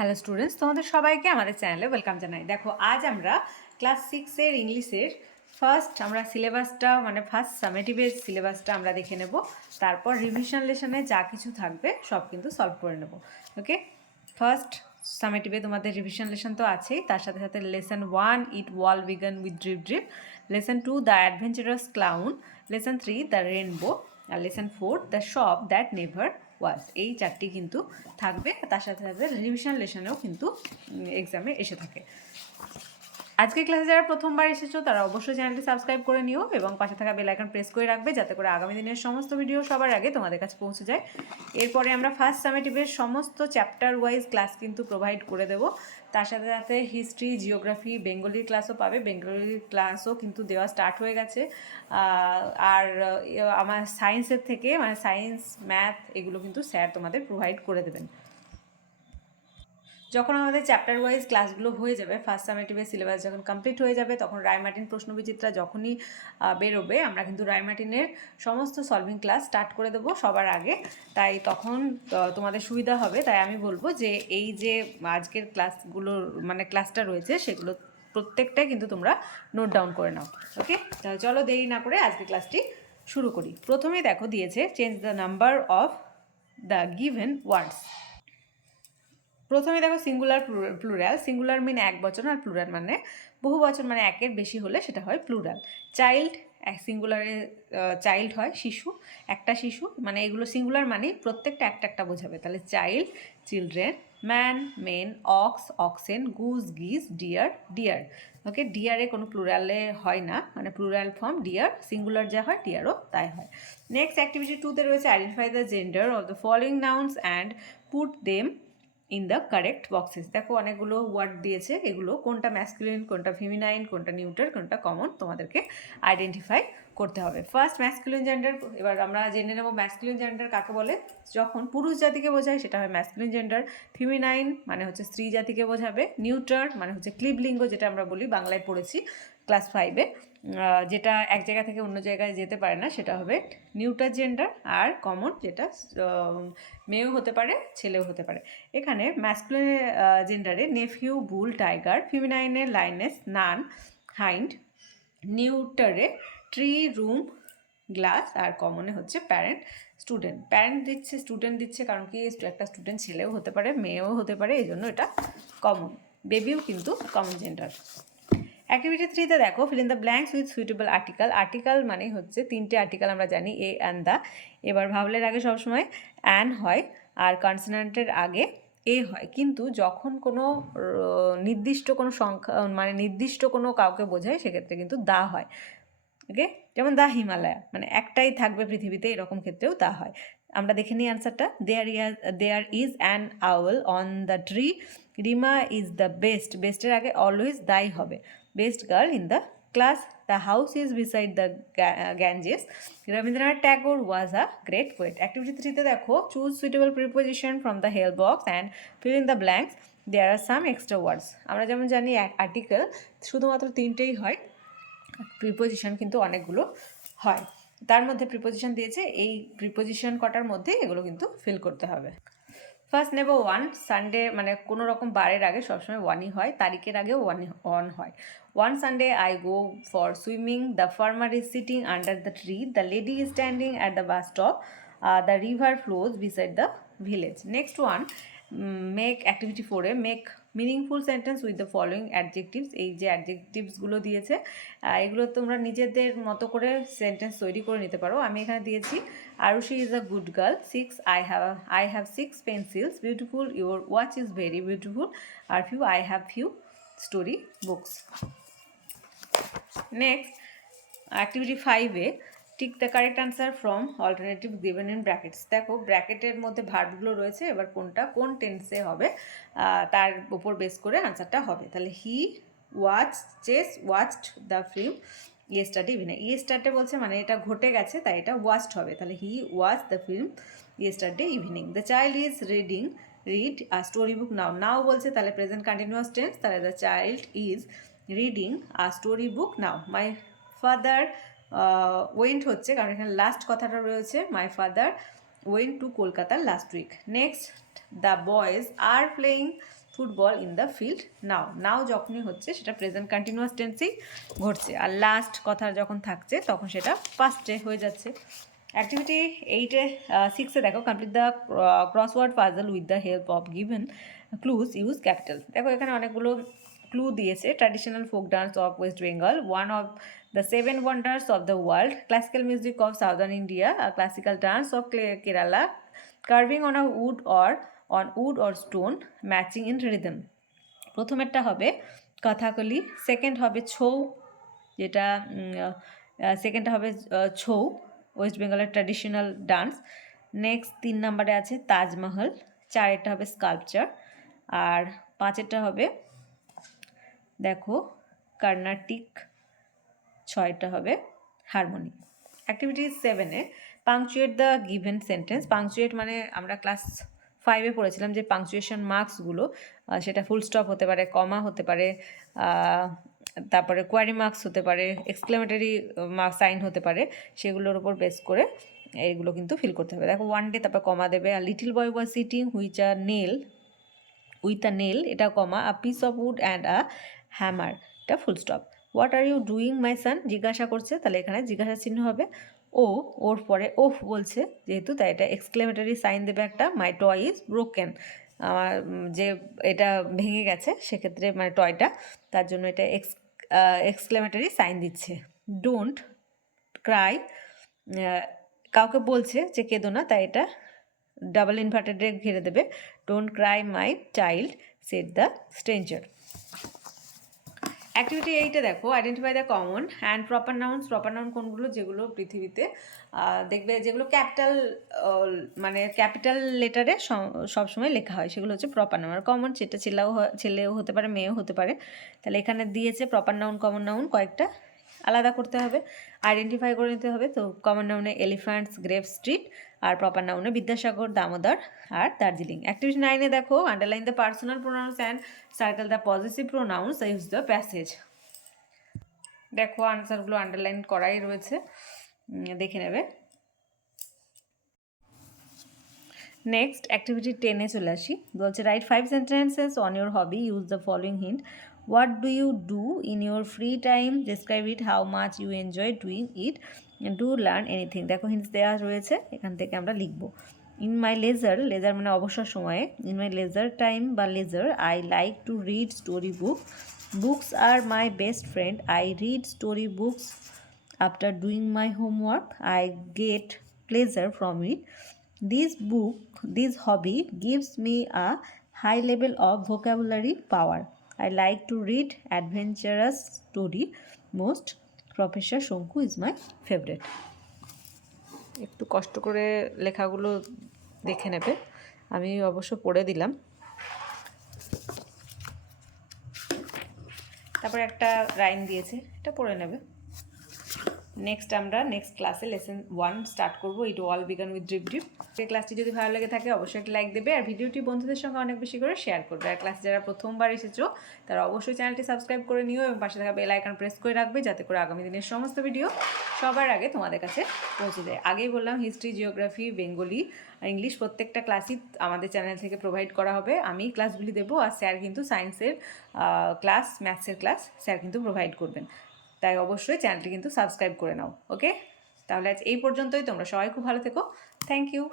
Hello students তোমাদের সবাইকে আমাদের চ্যানেলে ওয়েলকাম জানাই। দেখো, আজ আমরা ক্লাস সিক্সের ইংলিশের ফার্স্ট আমরা সিলেবাসটা মানে ফার্স্ট সামেটিভের সিলেবাসটা আমরা দেখে নেব। তারপর রিভিশন লেশনে যা কিছু থাকবে, সব কিন্তু সলভ করে নেব। ওকে ফার্স্ট সামেটিভে তোমাদের রিভিশন লেসন তো আছেই। তার সাথে সাথে lesson one it all began with drip drip lesson two the adventurous clown lesson three the rainbow R lesson four the shop that never was এই চারটি কিন্তু থাকবে তার সাথে সাথে রিভিশন লেশনেও কিন্তু এক্সামে এসে থাকে। আজকে ক্লাসে যারা প্রথমবার এসেছ, তারা অবশ্যই চ্যানেলটি সাবস্ক্রাইব করে নিও এবং পাশে থাকা বেল আইকন প্রেস করে রাখবে যাতে করে আগামী দিনের সমস্ত ভিডিও সবার আগে তোমাদের কাছে পৌঁছে যায়। এরপরে আমরা ফার্স্ট সামেটিভের সমস্ত চ্যাপ্টার ওয়াইজ ক্লাস কিন্তু প্রোভাইড করে দেবো। তার সাথে সাথে হিস্ট্রি জিওগ্রাফি বেঙ্গলির ক্লাসও পাবে। বেঙ্গলির ক্লাসও কিন্তু দেওয়া স্টার্ট হয়ে গেছে। আর আমার সায়েন্সের থেকে মানে সায়েন্স ম্যাথ এগুলো কিন্তু স্যার তোমাদের প্রোভাইড করে দেবেন। যখন আমাদের চ্যাপ্টার ওয়াইজ ক্লাসগুলো হয়ে যাবে ফার্স্ট সামেটিভের সিলেবাস যখন কমপ্লিট হয়ে যাবে, তখন রায়মার্টিন প্রশ্নবিচিত্রা যখনই বেরোবে, আমরা কিন্তু রায়মার্টিনের সমস্ত সলভিং ক্লাস স্টার্ট করে দেবো সবার আগে। তাই তখন তোমাদের সুবিধা হবে। তাই আমি বলব যে, এই যে আজকের ক্লাসগুলো মানে ক্লাসটা রয়েছে, সেগুলো প্রত্যেকটাই কিন্তু তোমরা নোট ডাউন করে নাও ওকে তাহলে চলো দেরি না করে আজকের ক্লাসটি শুরু করি। প্রথমেই দেখো দিয়েছে change the number of the given words প্রথমে দেখো সিঙ্গুলার প্লুরাল সিঙ্গুলার মিন এক বচন আর প্লুরাল মানে বহু বচন মানে একের বেশি হলে সেটা হয় প্লুরাল চাইল্ড এক সিঙ্গুলারে চাইল্ড হয়, শিশু, একটা শিশু মানে এগুলো সিঙ্গুলার মানে প্রত্যেকটা একটা একটা বোঝাবে। তাহলে child children man men ox oxen goose geese deer deer okay ডিয়ারে কোনো প্লুরালে হয় না মানে প্লুরাল ফর্ম ডিয়ার সিঙ্গুলার যা হয় ডিয়ারও তাই হয়। নেক্সট অ্যাক্টিভিটি টুতে রয়েছে identify the gender of the following nouns and put them in the correct boxes দেখো অনেকগুলো ওয়ার্ড দিয়েছে, এগুলো কোনটা ম্যাসকুলিন কোনটা ফিমিনাইন কোনটা নিউটার কোনটা কমন তোমাদেরকে আইডেন্টিফাই করতে হবে। ফার্স্ট ম্যাসকুলিন জেন্ডার এবার আমরা জেনে নেব ম্যাসকুলিন জেন্ডার কাকে বলে। যখন পুরুষ জাতিকে বোঝায়, সেটা হয় ম্যাসকুলিন জেন্ডার ফিমিনাইন মানে হচ্ছে স্ত্রী জাতিকে বোঝাবে নিউটার মানে হচ্ছে ক্লিবলিঙ্গ যেটা আমরা বলি, বাংলায় পড়েছি ক্লাস ফাইভে যেটা এক জায়গা থেকে অন্য জায়গায় যেতে পারে না, সেটা হবে নিউটার জেন্ডার আর কমন যেটা মেয়েও হতে পারে, ছেলেও হতে পারে। এখানে ম্যাসকুলিন জেন্ডারে নেফিউ বুল টাইগার ফিমিনাইনে লাইনেস নান হাইন্ড নিউটারে ট্রি রুম গ্লাস আর কমনে হচ্ছে প্যারেন্ট স্টুডেন্ট প্যারেন্ট দিচ্ছে স্টুডেন্ট দিচ্ছে, কারণ কি একটা স্টুডেন্ট ছেলেও হতে পারে, মেয়েও হতে পারে, এই জন্য এটা কমন বেবিও কিন্তু কমন জেন্ডার অ্যাক্টিভিটি থ্রিতে দেখো fill in the blanks with suitable article article মানে হচ্ছে তিনটে আর্টিকেল আমরা জানি এ অ্যান্ড দ্য এবার ভাবলের আগে সবসময় অ্যান হয়, আর কনসোনান্টের আগে এ হয়। কিন্তু যখন কোনো নির্দিষ্ট কোনো সংখ্যা মানে নির্দিষ্ট কোনো কাউকে বোঝায়, সেক্ষেত্রে কিন্তু দা হয়। ওকে যেমন দা হিমালয়া মানে একটাই থাকবে পৃথিবীতে, এরকম ক্ষেত্রেও তা হয়। আমরা দেখে নিই অ্যান্সারটা there year there is an owl on the tree Rima is the best বেস্টের আগে অলওয়েজ দাই হবে। Best girl in the class the house is beside the Ganges Rabindranath Tagore was a great poet activity থ্রিতে দেখো choose suitable preposition from the help box and fill in the blanks there are some extra words আমরা যেমন জানি article শুধুমাত্র তিনটেই হয়। Preposition কিন্তু অনেকগুলো হয়। তার মধ্যে প্রিপোজিশন দিয়েছে, এই প্রিপোজিশন কটার মধ্যে এগুলো কিন্তু ফিল করতে হবে। ফার্স্ট নেব ওয়ান সানডে মানে কোনো রকম বারের আগে সবসময় ওয়ানই হয়, তারিখের আগে ওয়ান ওয়ান হয়। One Sunday I go for swimming the farmer is sitting under the tree the lady is standing at the bus stop the river flows beside the village next one make activity ফোরে make meaningful sentence with the following adjectives এই যে অ্যাডজেক্টিভসগুলো দিয়েছে এগুলো তোমরা নিজেদের মতো করে sentence তৈরি করে নিতে পারো। আমি এখানে দিয়েছি Arushi is a good girl six I have I have six pencils beautiful your watch is very beautiful R few I have few story books next activity ফাইভে tick the correct answer from alternative given in brackets দেখো ব্র্যাকেটের মধ্যে ভার্বগুলো রয়েছে, এবার কোনটা, কোন টেন্সে হবে তার উপর বেস করে আনসারটা হবে। তাহলে he watches watched the film yesterday evening yesterday বলছে মানে এটা ঘটে গেছে, তাই এটা ওয়াচড হবে। তাহলে he watch the film yesterday evening the child is reading read a story book now now বলছে তাহলে প্রেজেন্ট কন্টিনিউয়াস টেন্স তাহলে the child is reading a story book now my father went হচ্ছে, কারণ এখানে last কথাটা রয়েছে my father went to Kolkata last week next the boys are playing football in the field now now যখনই হচ্ছে, সেটা present continuous টেন্সেই ঘটছে। আর last কথা যখন থাকছে, তখন সেটা পাস্টে হয়ে যাচ্ছে। অ্যাক্টিভিটি এইটে সিক্সে দেখো complete the crossword puzzle with the help of given clues use capital দেখো, এখানে অনেকগুলো ক্লু দিয়েছে traditional folk dance of West Bengal one of the seven wonders of the world classical music of southern India classical dance of Kerala carving on a wood or on wood or stone matching in rhythm প্রথমেরটা হবে Kathakali second হবে ছৌ, যেটা সেকেন্ডটা হবে Chhau West বেঙ্গলের traditional dance next তিন নম্বরে আছে তাজমহল, চারেরটা হবে স্কাল্পচার আর পাঁচেরটা হবে দেখো কর্ণাটিক ছয়টা হবে, হারমোনি। অ্যাক্টিভিটি সেভেনে punctuate the given sentence punctuate মানে আমরা ক্লাস ফাইভে পড়েছিলাম যে পাংচুয়েশন মার্কসগুলো সেটা ফুল স্টপ হতে পারে কমা হতে পারে তারপরে কোয়ারি মার্কস হতে পারে এক্সক্লেমেটারি মার্ক সাইন হতে পারে, সেগুলোর উপর বেস করে এইগুলো কিন্তু ফিল করতে হবে। দেখো ওয়ান ডে তারপর কমা দেবে আর little boy was sitting which are nail with a nail এটা comma a piece of wood and a hammer. এটা full stop what are you doing my son জিজ্ঞাসা করছে, তাহলে এখানে জিজ্ঞাসা চিহ্ন হবে। ও, ওর পরে ওফ বলছে, যেহেতু তাই এটা এক্সক্লেমেটারি সাইন দেবে একটা মাই টয় ইজ ব্রোকেন আমার যে এটা ভেঙে গেছে, সেক্ষেত্রে মানে টয়টা তার জন্য এটা এক্স এক্সক্লেমেটারি সাইন দিচ্ছে। ডোন্ট ক্রাই কাউকে বলছে যে কেঁদো না, তাই এটা ডাবল ইনভার্টেডে ঘিরে দেবে। Don't cry my child set the stranger activity এইটা দেখো identify the common and proper nouns proper noun কোনগুলো যেগুলো পৃথিবীতে দেখবে যেগুলো ক্যাপিটাল মানে ক্যাপিটাল লেটারে সবসময় লেখা হয়, সেগুলো হচ্ছে প্রপার নাউন আর কমন সেটা ছেলেও ছেলেও হতে পারে, মেয়েও হতে পারে। তাহলে এখানে দিয়েছে প্রপার নাউন কমন নাউন কয়েকটা, আলাদা করতে হবে আইডেন্টিফাই করে নিতে হবে, তো কমন নাউনে এলিফ্যান্টস গ্রেভ স্ট্রিট আর প্রপার নাউনে বিদ্যাসাগর, দামোদর আর দার্জিলিং। অ্যাক্টিভিটি নাইনে দেখো underline the personal pronouns and circle the positive pronouns use the passage দেখো আনসারগুলো আন্ডারলাইন করাই রয়েছে। দেখে নেবে। নেক্সট অ্যাক্টিভিটি টেনে চলে আসি। বলছে write five sentences on your hobby use the following hint what do you do in your free time describe it how much you enjoy doing it do learn anything দেখো hints দেওয়া রয়েছে, এখান থেকে আমরা লিখব। ইন মাই লেজার লেজার মানে অবসর সময়ে। ইন মাই লেজার টাইম বা leisure I like to read story book books are my best friend I read story books after doing my homework I get pleasure from it. This book this hobby gives me a high level of vocabulary power. I like to read adventurous story most professor Shonku is my favourite একটু কষ্ট করে লেখাগুলো দেখে নেবে। আমি অবশ্য পড়ে দিলাম। তারপর একটা রাইন দিয়েছে। এটা পড়ে নেবে। নেক্সট আমরা নেক্সট ক্লাসে লেসন ওয়ান স্টার্ট করব। It all began with drip drip এই ক্লাসটি যদি ভালো লেগে থাকে, অবশ্যই একটা লাইক দেবে। আর ভিডিওটি বন্ধুদের সঙ্গে অনেক বেশি করে শেয়ার করবে। আর ক্লাসে যারা প্রথমবার এসেছ, তারা অবশ্যই চ্যানেলটি সাবস্ক্রাইব করে নিও এবং পাশে থাকা বেল আইকন প্রেস করে রাখবে যাতে করে আগামী দিনের সমস্ত ভিডিও সবার আগে তোমাদের কাছে পৌঁছে যায়। আগেই বললাম হিস্ট্রি জিওগ্রাফি বেঙ্গলি আর ইংলিশ প্রত্যেকটা ক্লাসই আমাদের চ্যানেল থেকে প্রোভাইড করা হবে। আমি ক্লাসগুলি দেবো আর স্যার কিন্তু সায়েন্সের ক্লাস ম্যাথসের ক্লাস স্যার কিন্তু প্রোভাইড করবেন। তাই অবশ্যই চ্যানেলটি কিন্তু সাবস্ক্রাইব করে নাও, ওকে? তাহলে আজ এই পর্যন্তই, তোমরা সবাই খুব ভালো থেকো। Thank you